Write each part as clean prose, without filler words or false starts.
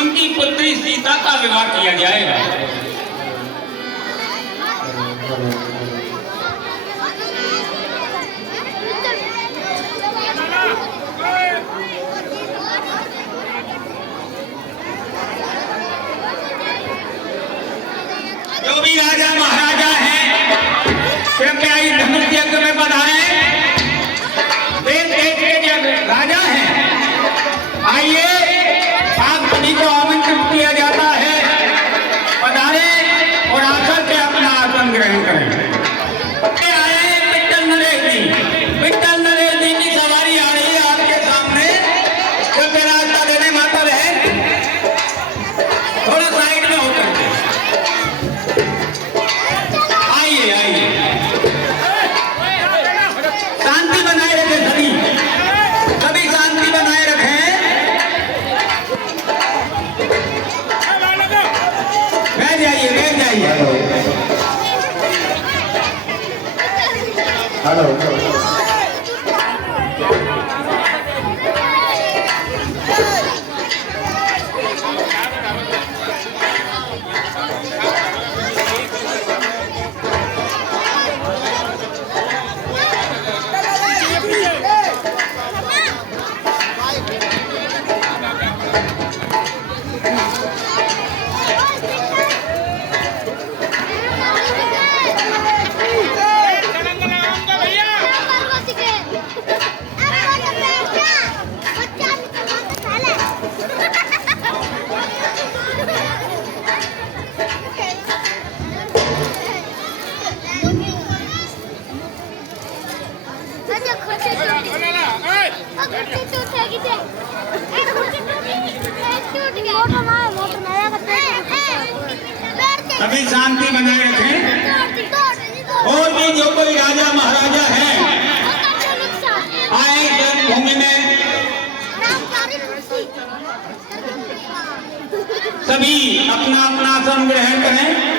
उनकी पुत्री सीता का विवाह किया जाएगा। जो भी राजा महाराजा हैं कृपया इस धनुष यज्ञ में पधारें। देश देश के जो राजा हैं आइए, आप सभी को आमंत्रित किया जाता है, पधारें और आकर के अपना आसन ग्रहण करें। आए विट्ठल नरेश जी, विट्ठल नरेश जी की सवारी आ रही है आपके सामने। कृपया रास्ता देने माता रहे, थोड़ा साइड में होकर के आइए आइए। शांति बनाए रखें, सभी सभी शांति बनाए रखें। बैठ जाइए बैठ जाइए। हेलो सभी शांति बनाए रखें। और भी जो कोई राजा महाराजा है आए जन्मभूमि में, सभी अपना अपना आसन ग्रहण करें।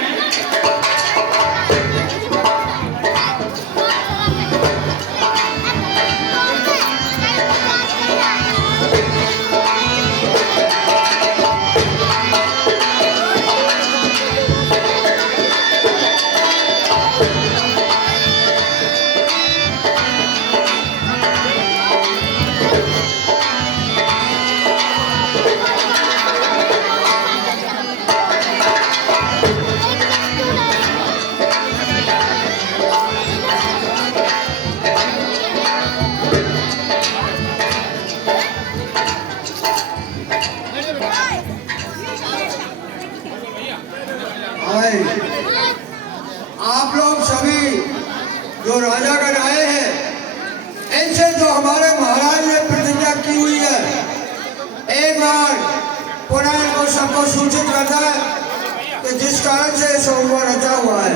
आप लोग सभी जो राजागण आए हैं, इनसे जो हमारे महाराज ने प्रतिज्ञा की हुई है, एक बार पुनः इनको सबको सूचित करता है कि जिस कारण से सोमवार रचा हुआ है।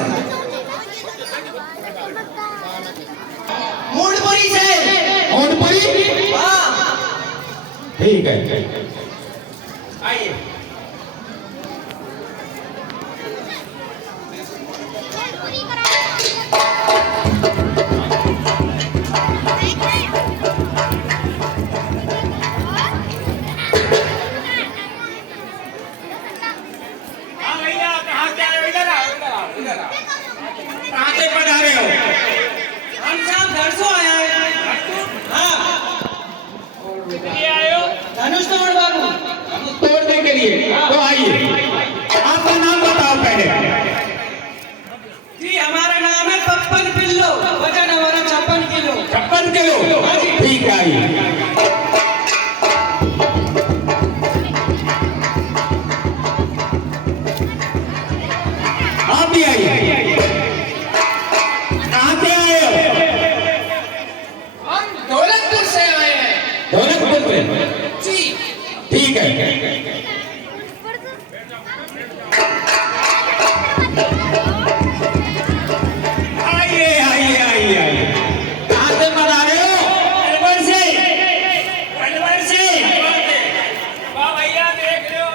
मूंडपुरी से, मूंडपुरी ठीक है आइए। कहाँ से पधारे हो? हम साहब घर से आया है। हाँ। आए हो? धनुष तोड़ बाबू। तोड़ने के लिए तो आइए। आपका नाम बताओ पहले। जी हमारा नाम है पप्पन पिल्लो, वजन हमारा 56 किलो। 56 किलो? हाँ जी। ठीक है आइए। आप भी आइए। कहाँ से आए हो? हम दौलतपुर से आए हैं। दौलतपुर से? जी। ठीक है। आइए आइए आइए आइए। कहाँ से पधारे हो? अलवर से? अलवर से? वाह भैया देख रहे हो?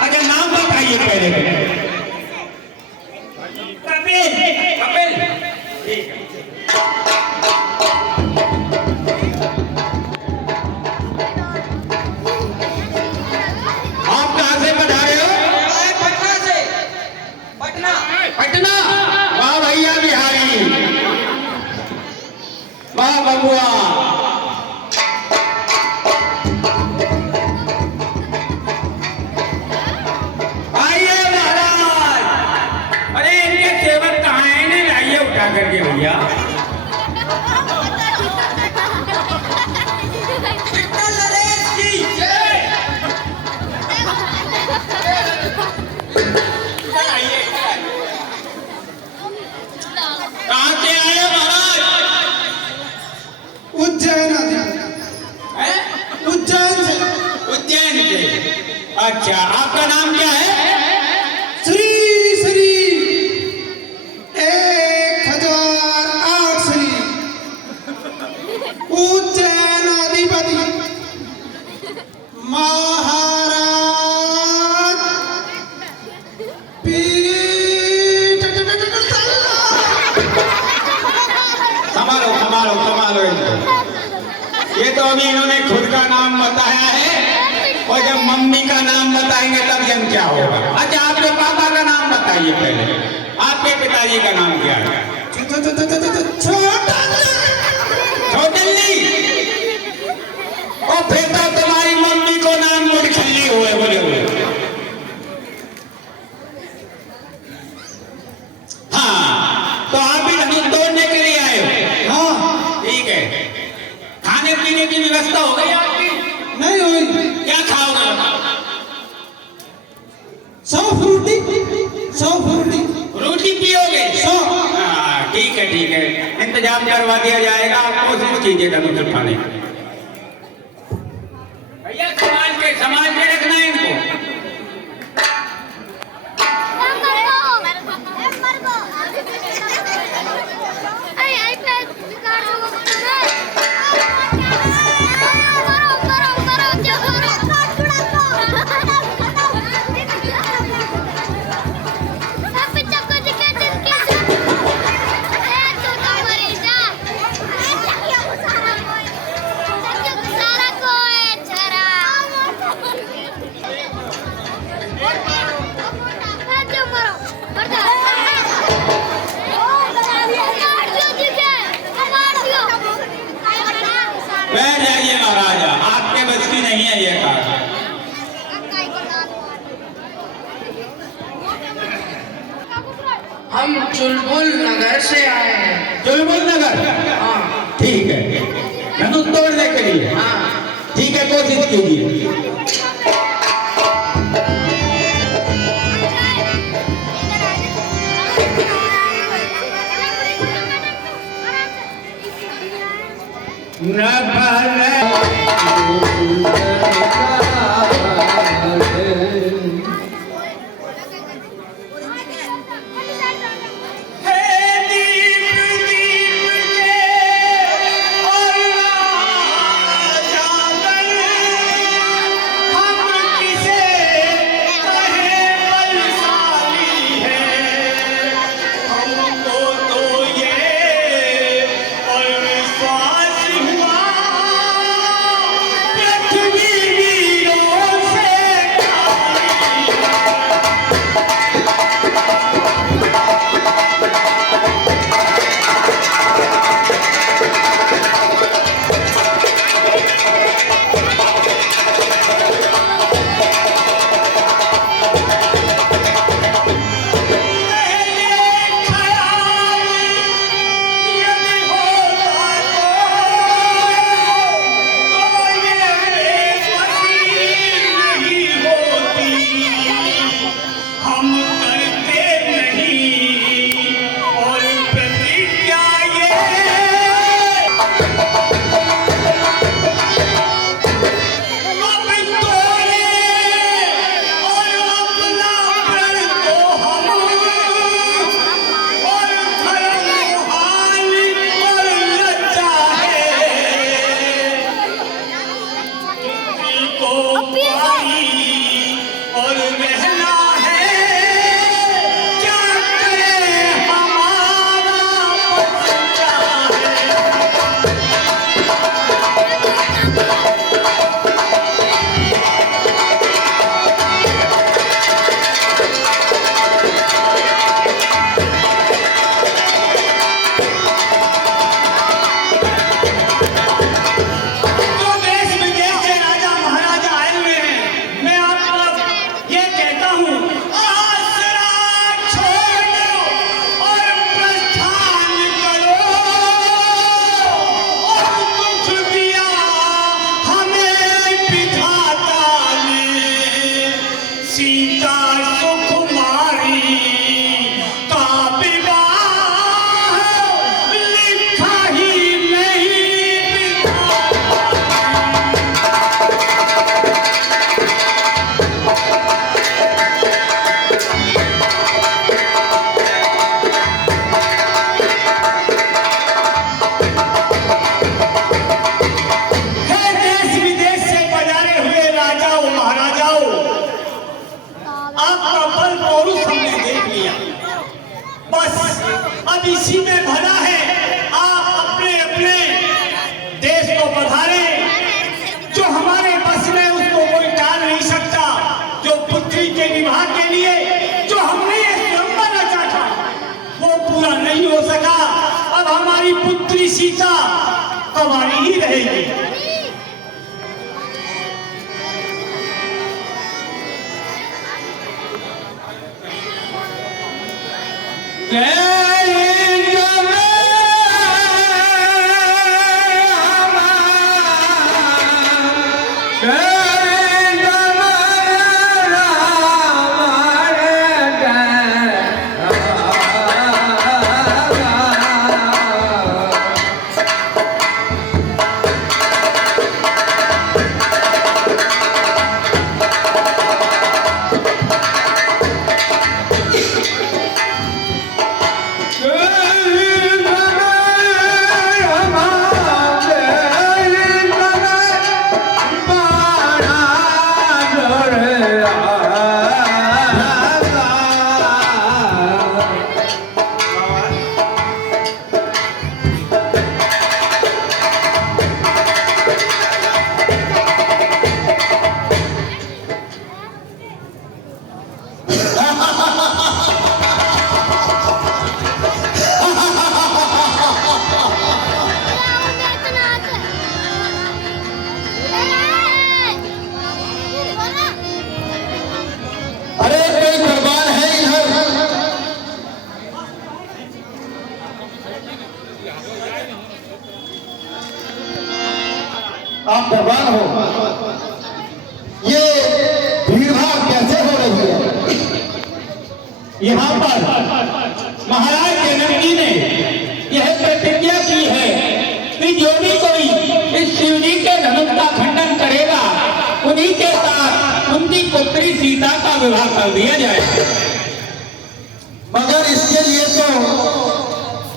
अच्छा नाम बताइए पहले। कपिल। कपिल ठीक है। वाह बबुआ। आइए महाराज। अरे इनके सेवक कहाँ हैं? इन्हें लाइए उठा करके भैया। कहाँ से आए महाराज? उज्जैन हैं? उज्जैन से उज्जैन से। अच्छा, आपका नाम क्या है? श्री श्री 1008 श्री उज्जैन अधिपति महाराज संभालो संभालो संभालो इनको। ये तो अभी इन्होंने खुद का नाम बताया है, और जब मम्मी का नाम बताएंगे तब जन क्या होगा। अच्छा, आपके पापा का नाम बताइए पहले। आपके पिताजी का नाम क्या है? छोटल्ली। और फिर तो तुम्हारी मम्मी को नाम मुड़खिल्ली हुए बोले हुए। हाँ, तो आप भी धनुष तोड़ने के लिए आए हो? हाँ ठीक है। खाने पीने की व्यवस्था हो गई आपकी? नहीं हुई। क्या खाओगे बताओ? 100 फ्रूटी 100 फ्रूटी रोटी पियोगे? 100। हाँ, ठीक है ठीक है, इंतजाम करवा दिया जाएगा। आपको कोशिश कीजिए धनुष उठाने की। भैया समाज के रखना है इनको। बैठ जाइए महाराजा, आपके बस की नहीं है ये काम। हम चुलबुल नगर से आए हैं। चुलबुल नगर? हाँ ठीक है, धनुष तोड़ने के लिए? हाँ। ठीक है, कोशिश कीजिए। सीता तुम्हारी ही रहेगी। अरे कोई कुर्बान है इधर? आप कुर्बान हो? ये भीड़ भाड़ कैसे हो रही है? यहाँ पर महाराज जनक जी ने यह प्रतिज्ञा की है कि जो भी कोई इस शिव जी के धनुष का खंडन करेगा उन्हीं के साथ उनकी पुत्री सीता का विवाह कर दिया जाए। मगर इसके लिए तो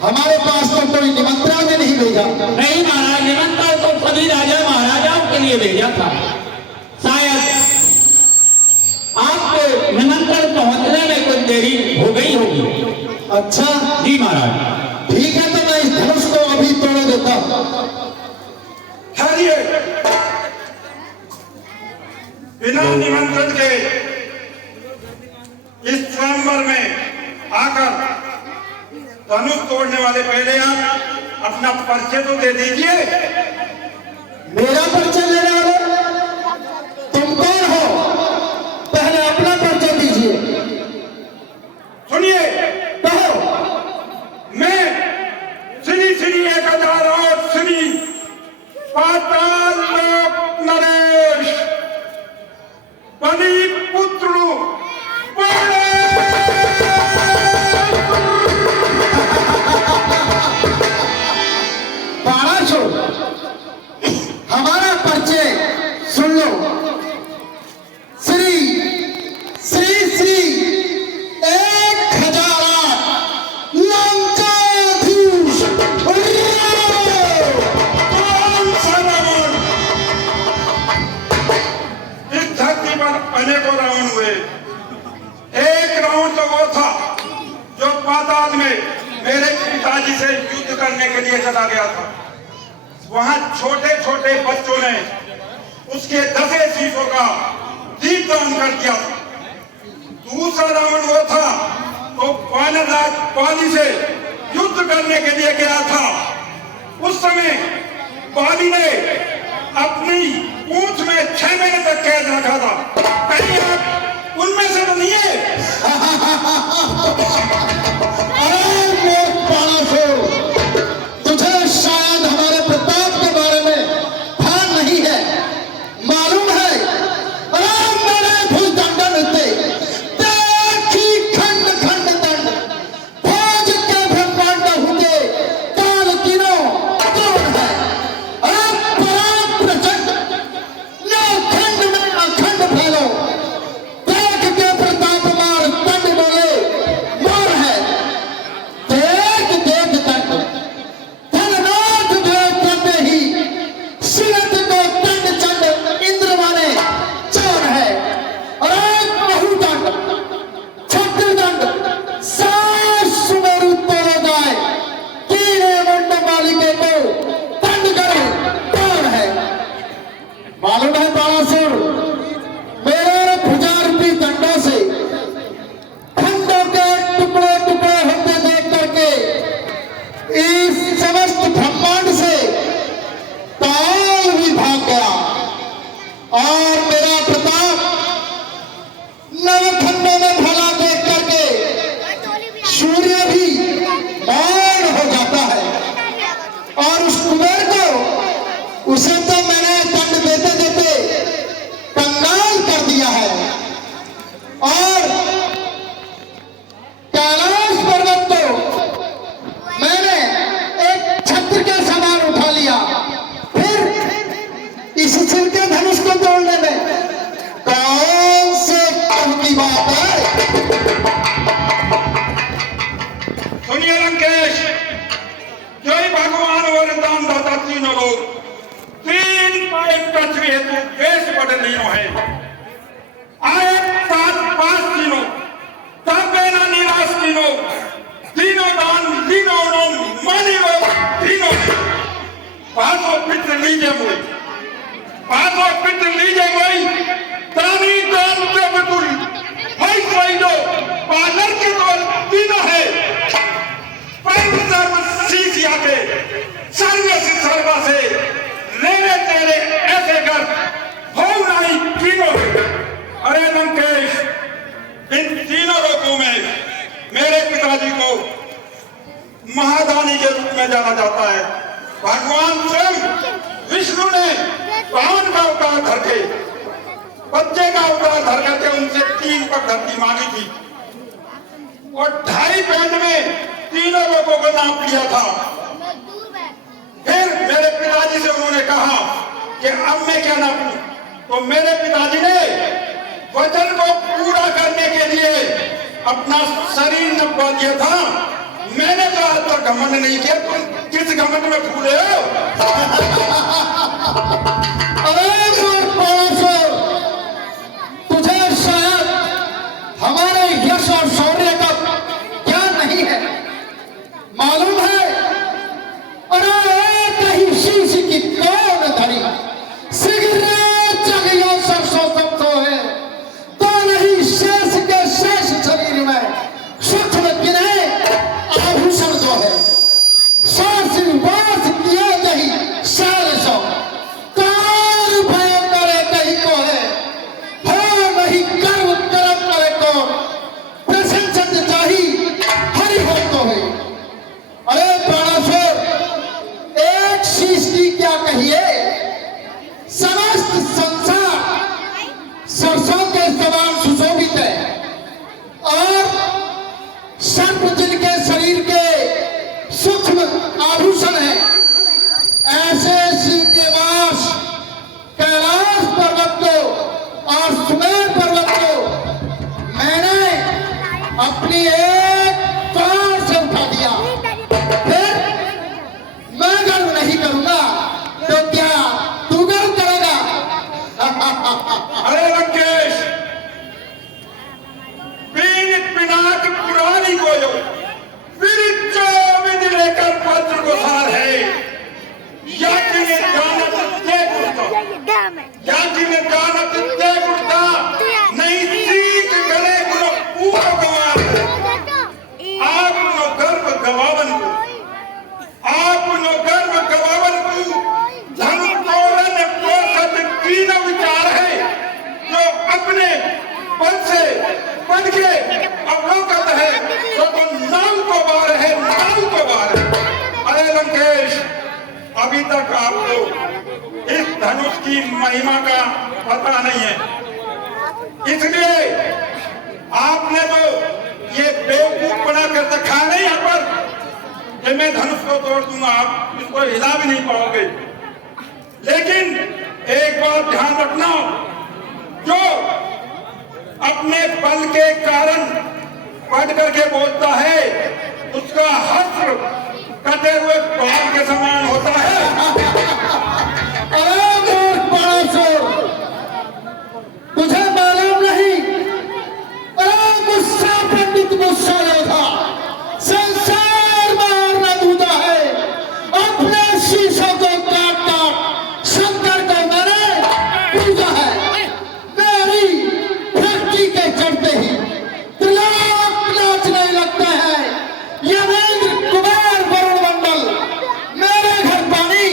हमारे पास तो कोई निमंत्रण भी नहीं भेजा। नहीं महाराज, निमंत्रण तो सभी राजा महाराजाओं के लिए भेजा था। शायद आपको निमंत्रण पहुंचने में कुछ देरी हो गई होगी। अच्छा जी महाराज। ठीक है, तो मैं इस धनुष को अभी तोड़ देता हूं। ठहरिए, बिना निमंत्रण के इस स्वयंवर में आकर धनुष तोड़ने वाले पहले आप अपना परिचय तो दे दीजिए। मेरा परिचय लेने वाले तुम कौन हो? पहले अपना परिचय दीजिए। सुनिए, कहो। मैं श्री श्री 1008 श्री पाताल लोक नरेश बलि पुत्र हमारा परिचय सुन लो। श्री श्री श्री 1008 लंकाधीश कौन सा रावण? इस धरती पर अनेकों रावण हुए। एक रावण तो वो था जो पाताल में मेरे पिताजी से युद्ध करने के लिए चला गया था। वहां छोटे छोटे बच्चों ने उसके 10 शीशों का दीपदान कर दिया। दूसरा रावण वो था तो वानरराज बाली से युद्ध करने के लिए गया था। उस समय बाली ने अपनी पूंछ में 6 महीने तक कैद रखा था। कहीं आप उनमें से तो नहीं है? तुझे शायद हमारे प्रताप के बारे में ध्यान नहीं है, मालूम है? मेरे भुजदंड से देखी खंड खंड दंड भोज के ब्रह्मांड हुए काल किनो कौन है? पराग प्रचंड नौ खंड में अखंड फैलो देख के प्रताप मार दंड बोले मोर है। को तोड़ने में कौन से कम की बात है? सुनिए लंकेश, जय भगवान वरदान दाता तीनों लोग 3 पाइप कचरे हेतु देश बड़े लियो है। आए 7-5 तीनों तापे ना निराश तीनों दान तीनों मानी लो तीनों पासो पित्र लीजे मोई तानी दान के बतुल हाई साइडो पालर के तो तीनों है सर्व सीसिया के सर्वा से लेने तेरे ऐसे कर हो नहीं तीनों। अरे लंकेश, इन तीनों लोगों में मेरे पिताजी को महादानी के रूप में जाना जाता है। भगवान स्वयं विष्णु ने रावण का अवतार धर के बच्चे का अवतार धर करके उनसे 3 पर धरती मांगी थी और 2.5 पैंट में तीनों लोगों को नाप लिया था। फिर मेरे पिताजी से उन्होंने कहा कि अब मैं क्या नापूं, तो मेरे पिताजी ने वचन को पूरा करने के लिए अपना शरीर नपवा दिया था। मैंने तो आज तक घमंड नहीं किया, तुम किस घमंड में फूले हो? अरे तुझे शायद हमारे यश और शौर्य का ज्ञान नहीं है, मालूम है? अरे एक ही शीश की कौन धरी सिगरेट जगियो सरसों सबसो है, तो नहीं शेष के शेष शरीर में सूक्ष्म गिने आभूषण जो है वास किया नहीं सार सौ कार भय करे कहीं को है हो नहीं कर्म कर्म करे को प्रशंसन चाही हरि हो तो है। अरे प्राणेश्वर, एक शीश की क्या कहिए, समस्त संसार सरसों के समान सुशोभित है और सर्प जिनके शरीर के सूक्ष्म आभूषण है, ऐसे शिव के वास कैलाश पर्वत को और सुमेर पर्वत को मैंने अपनी एक पांव से उठा दिया। फिर मैं गर्व नहीं करूंगा तो क्या तू गर्व करेगा? अरे लंकेश, पिनाक पुरानी को जो विधि लेकर पत्र को सार है या कि जानत ते गुड़ता नहीं सीख गले गुण पूरा गवार आप नो गर्व गवावन को धन तोड़न पोषत तीन विचार है जो अपने पद से पद के अवलोकन है तो नाम को बार है, नाम को बार है। अरे लंकेश, अभी तक आपको इस धनुष की महिमा का पता नहीं है, इसलिए आपने तो ये बेवकूफ बना कर रखा नहीं यहाँ पर कि मैं धनुष को तोड़ दूंगा, आप इसको हिला भी नहीं पाओगे। लेकिन एक बात ध्यान रखना, जो अपने बल के कारण पढ़ करके बोलता है उसका हस्त्र कटे हुए बाल के समान होता है। तुझे मालूम नहीं, गुस्सा पंडित गुस्सा था, संसार मारना दूधा है, अपने शीशों को काट काट शंकर को मैंने पूजा है। मेरी फैक्ट्री के चढ़ते ही त्रिलोक नाचने लगते हैं, यमेंद्र कुमार वरुण मंडल मेरे घर पानी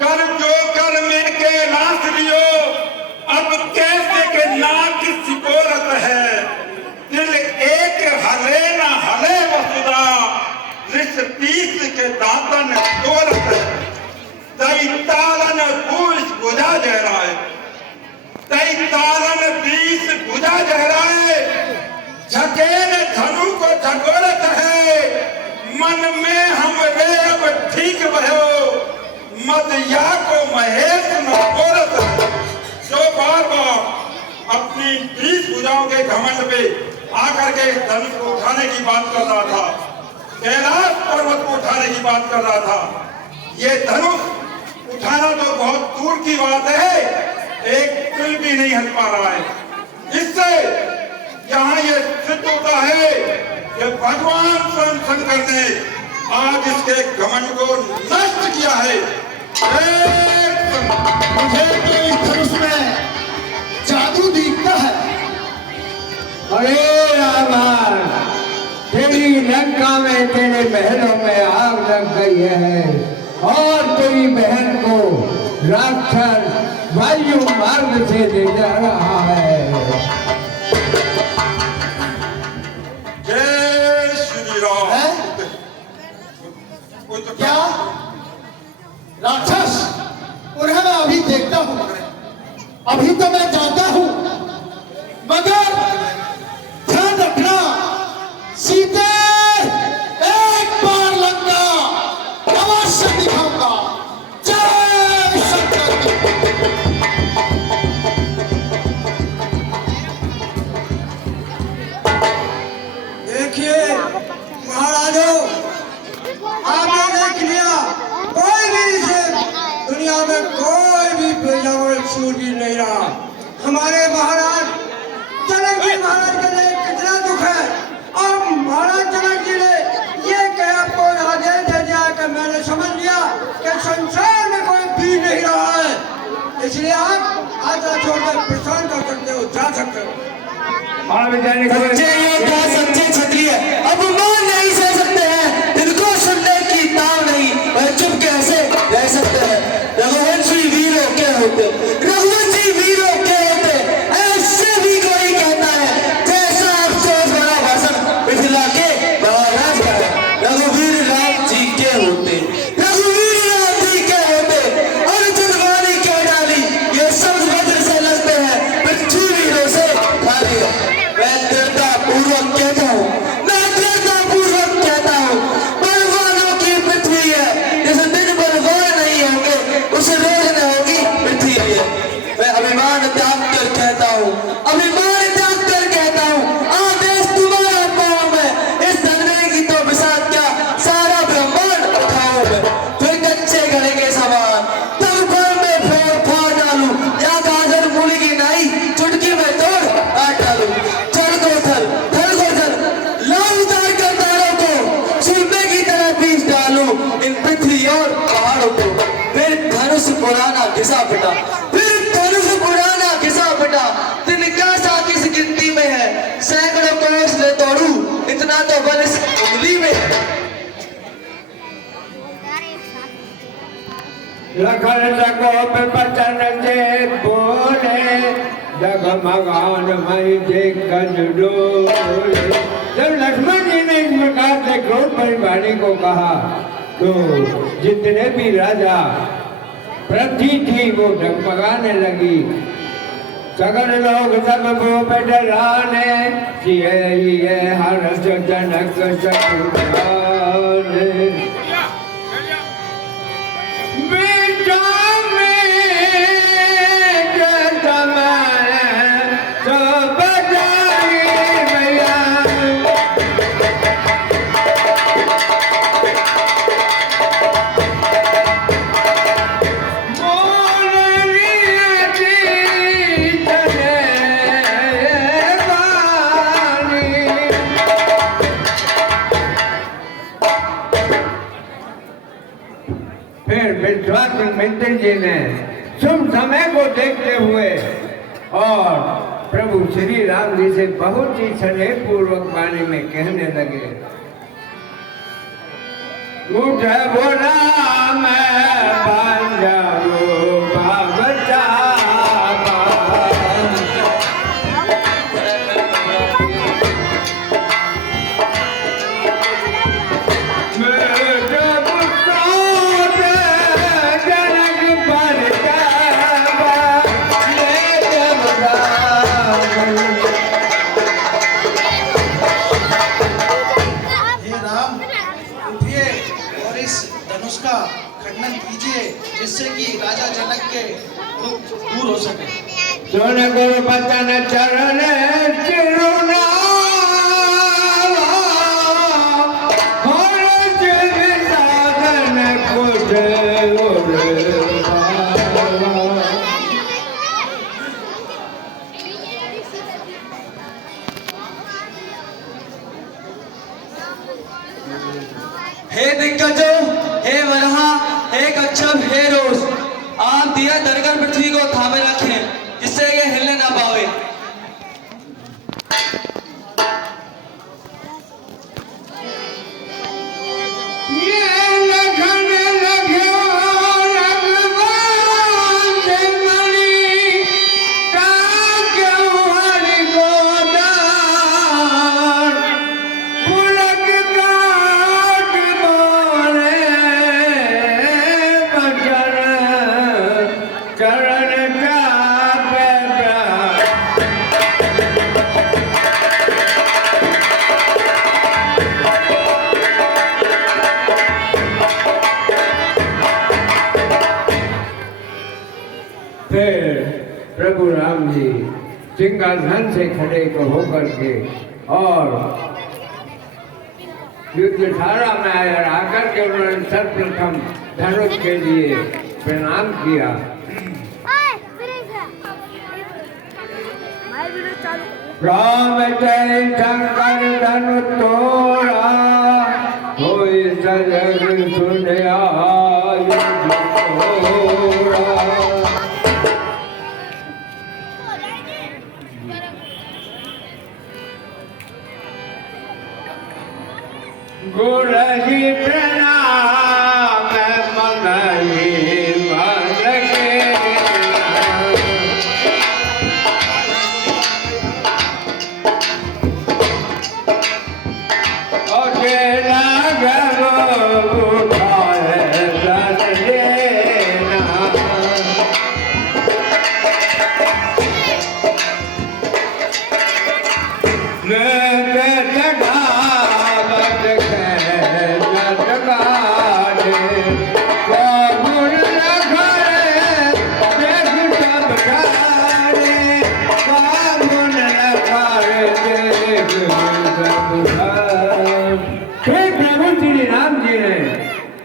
कर जो कर में के लाश लियो, अब कैसे के नाक सिकोरत है। दिल एक हले न हले वसुदा, रिस पीस के दातन तोरत है। तई तालन पूछ बुझा जहराए, तई तालन बीस बुझा जहराए। झकेन धनु को झकोरत है, मन में हम रे अब ठीक भयो। मदया को महेश न औरत है, जो बार बार अपनी 20 भुजाओं के घमंड पे आकर के धनुष को उठाने की बात कर रहा था, कैलाश पर्वत को उठाने की बात कर रहा था। ये धनुष उठाना तो बहुत दूर की बात है, एक तिल भी नहीं हल पा रहा है। इससे यहाँ ये सिद्ध होता है कि भगवान स्वयं शंकर ने आज इसके घमंड को नष्ट किया है। मुझे तो इस धनुष में जादू दिखता है। अरे रावण, तेरी लंका में तेरे महलों में आग लग गई है और तेरी बहन को राक्षस वायु मार्ग से ले जा रहा है। जय श्री राम। हैं? कोई तो क्या राक्षस? उन्हें मैं अभी देखता हूं, अभी तो मैं जाता हूं, मगर ध्यान रखना सीते एक बार लंका अवश्य दिखाऊंगा। जय शंकर। देखिए महाराजों, आपने देख लिया, कोई भी इसे दुनिया में कोई भी बेजावर शूरवीर नहीं रहा। हमारे महाराज जनक जी महाराज के लिए कितना दुख है, और महाराज जनक जी ने ये कह आपको आदेश दे दिया कि मैंने समझ लिया कि संसार में कोई वीर नहीं रहा है, इसलिए आप आजा छोड़कर प्रस्थान कर सकते हो, जा सकते हो। सच्चे योद्धा, सच्चे क्षत्रिय अब मान नहीं सह सकते हैं, इनको सुनने की ताव नहीं, वह चुप कैसे रह सकते हैं। रघुवंशी वीरों के होते, रघुवंशी वीरों के होते, ऐसे भी कोई कहता है जैसा अफसोस बड़ा भाषण मिथिला के महाराज का है। रघुवीर राम जी के होते, रघुवीर राम जी के होते, अर्जुन वाली के डाली ये सब वज्र से लगते हैं, पृथ्वी वीरों से खाली है। मैं दृढ़ता पूर्वक कहता हूँ, मैं दृढ़ता पूर्वक कहता हूँ, बलवानों की पृथ्वी है, जिस दिन बलवान नहीं होंगे उस रोज न होगी पृथ्वी है। मैं अभिमान त्याग कर कहता हूँ, अभिमान त्याग कर कहता हूँ, आदेश तुम्हारा पाऊँ मैं, इस धनवे की तो बिसात क्या सारा ब्रह्मांड उठाऊँ मैं। फिर कच्चे घड़े के समान तब पर मैं फोड़ फाड़ डालूं, या गाजर मूली की नाई चुटकी में तोड़ काट डालूं। जल को थल, थल को जल, लाल उतार कर तारों को सुरमे की तरह पीस डालूं इन पृथ्वी और पहाड़ों को। फिर धनुष पुराना घिसा पिटा, फिर धनुष पुराना घिसा पिटा, तिनका सा किस गिनती में है, सैकड़ों कोस ले तोड़ूं, इतना तो बल इस उंगली में है। लखन सकोप बचन से बोले, जगमगान मई देखन डोले। जब लक्ष्मण जी ने इस प्रकार से क्रोध परिवाणी को कहा तो जितने भी राजा पृथ्वी थी वो डगमगाने लगी। सगल लोग सब वो डराने, ये हर्ष जनक शत्रुघ्न। फिर विश्वामित्र मित्र जी ने शुभ समय को देखते हुए और प्रभु श्री राम जी से बहुत ही स्नेह पूर्वक वाणी में कहने लगे, उठ बोला मैं उसका खंडन कीजिए, जिससे कि राजा जनक के दुख दूर हो सके। सुन गुरु बचन चरण चिरुना हे दिग्गजों, हे वरहा, हे कच्छप, हे रोष, आप दिया धरकर पृथ्वी को थामे रखें, जिससे ये हिलने ना पावे। प्रभु राम जी सिंहासन से खड़े होकर के और युद्धशाला में आकर के उन्होंने सर्वप्रथम धनुष के लिए प्रणाम किया। राम जय शंकर धनु तोरा होई सजग सुनया गुरही प्रणाम मंगली मन के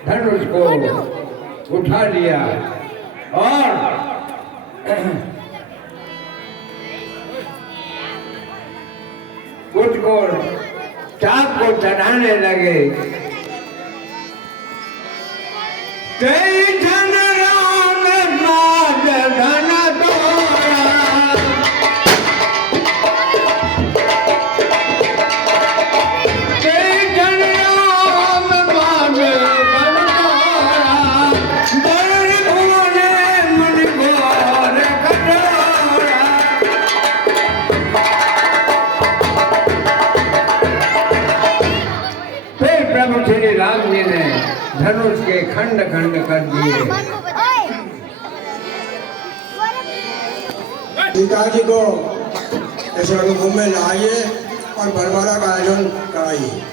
धनुष को उठा लिया और उसको चाप को चढ़ाने लगे। प्रभु श्री राम जी ने धनुष के खंड खंड कर दिए। सीता जी को इस रणभूमि में लाइए और बरमाला का आयोजन कराइए।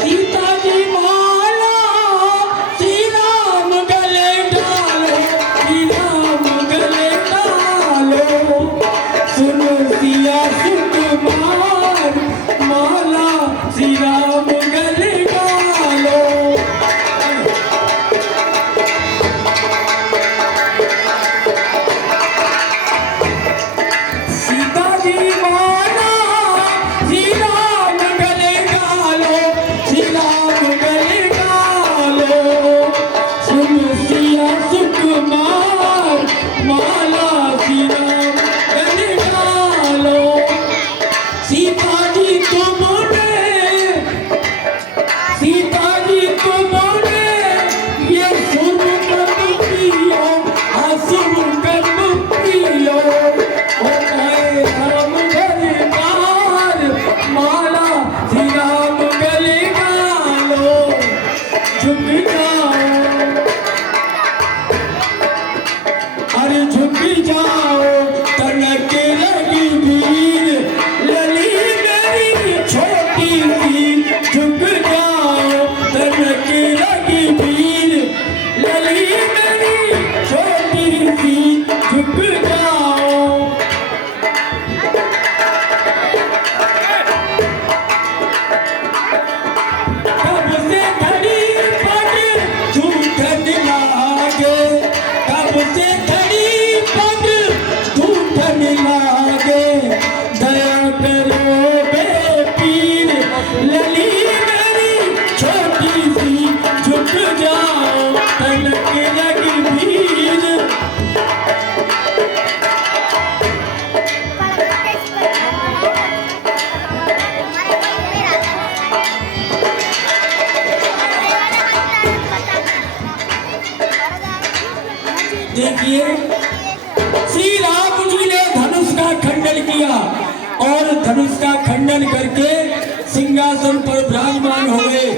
सीता जी माला श्री राम गले जाओ तनक लगी भीड़, लली मेरी छोटी सी झुक जाओ तनक लगी भीड़, लली मेरी छोटी सी झुक जाओ। कब से खड़ी पग झूठन लागे, कब से खड़ी पग झूठन लागे, दया करो बे पीर, लली मेरी छोटी सी झुक जाओ तनक लगी भीड़। देखिए श्री राम जी ने धनुष का खंडन किया और धनुष का खंडन करके सिंहासन पर विराजमान हो गए।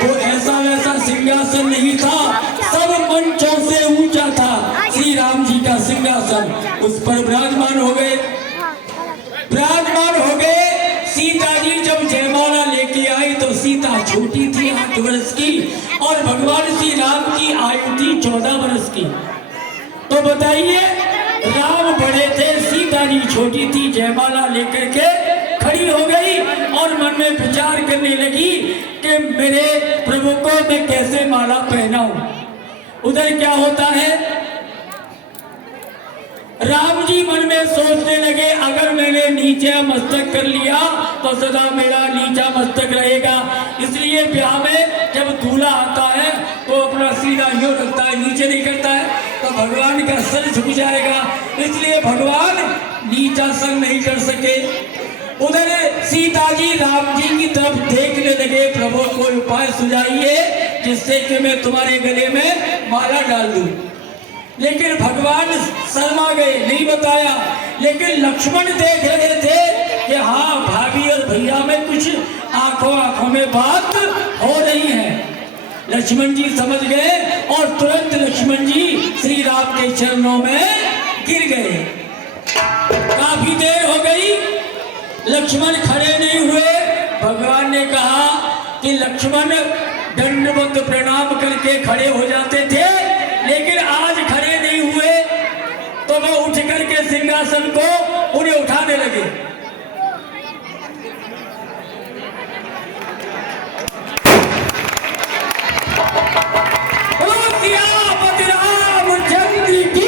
तो ऐसा वैसा सिंहासन नहीं था, सब मंचों से ऊंचा था श्री राम जी का सिंहासन, उस पर विराजमान हो गए। विराजमान हो गए। सीता जी जब जयमाला लेके आई तो सीता छोटी थी 8 वर्ष की और भगवान श्री राम की आयु थी 14 वर्ष की। तो बताइए, राम बड़े थे, सीता जी छोटी थी, जयमाला लेकर के खड़ी हो गई और मन में विचार करने लगी कि मेरे प्रभु को मैं कैसे माला पहनाऊं। उधर क्या होता है, राम जी मन में सोचने लगे अगर मैंने नीचा मस्तक कर लिया तो सदा मेरा नीचा मस्तक रहेगा, इसलिए ब्याह में जब दूल्हा आता है तो अपना सीधा यूं रखता है, नीचे नहीं करता है, तो भगवान का सर झुक जाएगा, इसलिए भगवान नीचा सर नहीं कर सके। उधर सीता जी राम जी की तरफ देखने लगे, प्रभु कोई उपाय सुझाइए जिससे कि मैं तुम्हारे गले में माला डाल दूं। लेकिन भगवान शर्मा गए, नहीं बताया। लेकिन लक्ष्मण देख रहे थे कि हाँ भाभी और भैया में कुछ आंखों आंखों में बात हो रही है। लक्ष्मण जी समझ गए और तुरंत लक्ष्मण जी श्री राम के चरणों में गिर गए। काफी देर हो गई, लक्ष्मण खड़े नहीं हुए। भगवान ने कहा कि लक्ष्मण दंडवत प्रणाम करके खड़े हो जाते थे, लेकिन आज खड़े नहीं हुए, तो वह उठ करके सिंहासन को उन्हें उठाने लगे। रामचंद्र की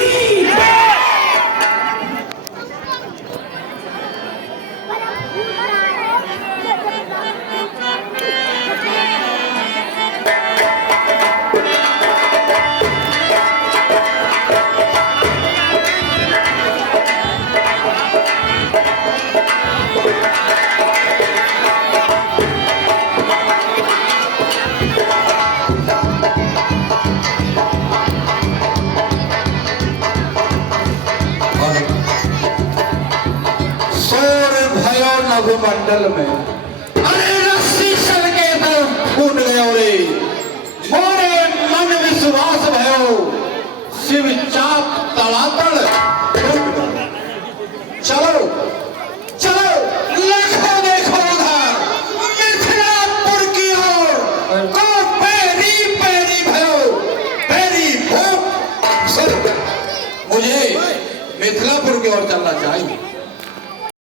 मंडल में अरे रस्सी सड़के तरफ फूट गयो रे, मोरे मन विश्वास भयो, शिव चाप तड़ातड़। चलो चलो देखो देखो उधर मिथिलापुर की ओर को पैरी पैरी भयो, पैरी भूख। मुझे मिथिलापुर की ओर चलना चाहिए।